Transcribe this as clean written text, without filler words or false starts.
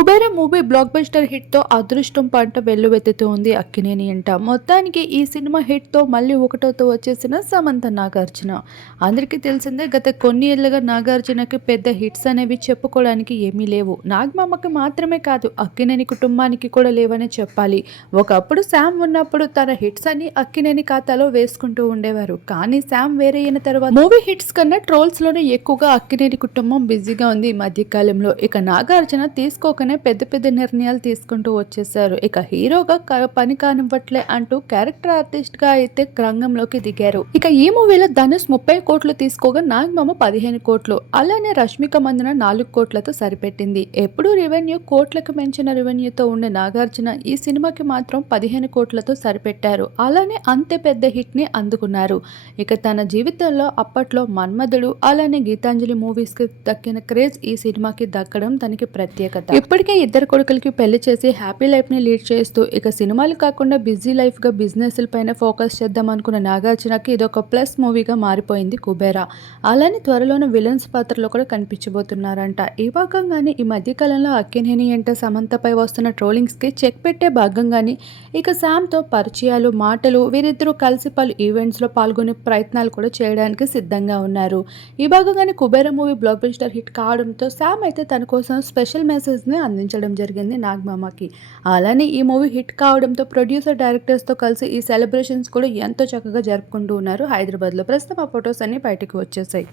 Kubera movie block buster hit తో అదృష్టం పంట వెల్లువెత్తుతోంది అక్కినేని అంట. మొత్తానికి ఈ సినిమా హిట్ తో మళ్ళీ ఒకటోతో వచ్చేసిన సమంత నాగార్జున. అందరికీ తెలిసిందే, గత కొన్ని ఏళ్లుగా నాగార్జునకి పెద్ద హిట్స్ అనేవి చెప్పుకోవడానికి ఏమీ లేవు. నాగమామకి మాత్రమే కాదు, అక్కినేని కుటుంబానికి కూడా లేవనే చెప్పాలి. ఒకప్పుడు శామ్ ఉన్నప్పుడు తన హిట్స్ అన్ని అక్కినేని ఖాతాలో వేసుకుంటూ ఉండేవారు. కానీ శామ్ వేరే అయిన తర్వాత మూవీ హిట్స్ కన్నా ట్రోల్స్ లోనే ఎక్కువగా అక్కినేని కుటుంబం బిజీగా ఉంది ఈ మధ్య కాలంలో. ఇక నాగార్జున తీసుకోకనే పెద్ద పెద్ద నిర్ణయాలు తీసుకుంటూ వచ్చేసారు. ఇక హీరోగా పని కానివ్వట్లే అంటూ క్యారెక్టర్ ఆర్టిస్ట్ గా అయితే రంగంలోకి దిగారు. ఇక ఈ మూవీలో ధనుష్ 30 కోట్లు తీసుకోగా నాగమామ 15 కోట్లు, అలానే రష్మిక మందన 4 కోట్లతో సరిపెట్టింది. ఎప్పుడూ రెవెన్యూ కోట్లకు మించిన రెవెన్యూతో ఉండే నాగార్జున ఈ సినిమాకి మాత్రం 15 కోట్లతో సరిపెట్టారు. అలానే అంతే పెద్ద హిట్ ని అందుకున్నారు. ఇక తన జీవితంలో అప్పట్లో మన్మధుడు, అలానే గీతాంజలి మూవీస్ కి దక్కిన క్రేజ్ ఈ సినిమాకి దక్కడం తనకి ప్రత్యేకత. ఇప్పటికే ఇద్దరు కొడుకులకి పెళ్లి చేసి హ్యాపీ లైఫ్ ని లీడ్ చేస్తూ ఇక సినిమాలు కాకుండా బిజీ లైఫ్ గా బిజినెస్ పైన ఫోకస్ చేద్దాం అనుకున్న నాగార్జునకి ఇదొక ప్లస్ మూవీగా మారిపోయింది కుబేరా. అలానే త్వరలోనే విలన్స్ పాత్రలో కూడా కనిపించబోతున్నారంట. ఈ భాగంగానే ఈ మధ్యకాలంలో అక్కినేని అంటే సమంతపై వస్తున్న ట్రోలింగ్స్ కి చెక్ పెట్టే భాగంగానే ఇక శామ్ తో పరిచయాలు, మాటలు, వీరిద్దరూ కలిసి పలు ఈవెంట్స్ లో పాల్గొనే ప్రయత్నాలు కూడా చేయడానికి సిద్ధంగా ఉన్నారు. ఈ భాగంగానే Kubera movie block buster hit కావడంతో శామ్ అయితే తన కోసం స్పెషల్ మెసేజ్ ని అందించడం జరిగింది నాగమామకి. అలానే ఈ మూవీ హిట్ కావడంతో ప్రొడ్యూసర్, డైరెక్టర్స్ తో కలిసి ఈ సెలబ్రేషన్స్ కూడా ఎంతో చక్కగా జరుపుకుంటూ ఉన్నారు హైదరాబాద్ లో. ప్రస్తుతం ఆ ఫొటోస్ అన్ని బయటకు వచ్చేసాయి.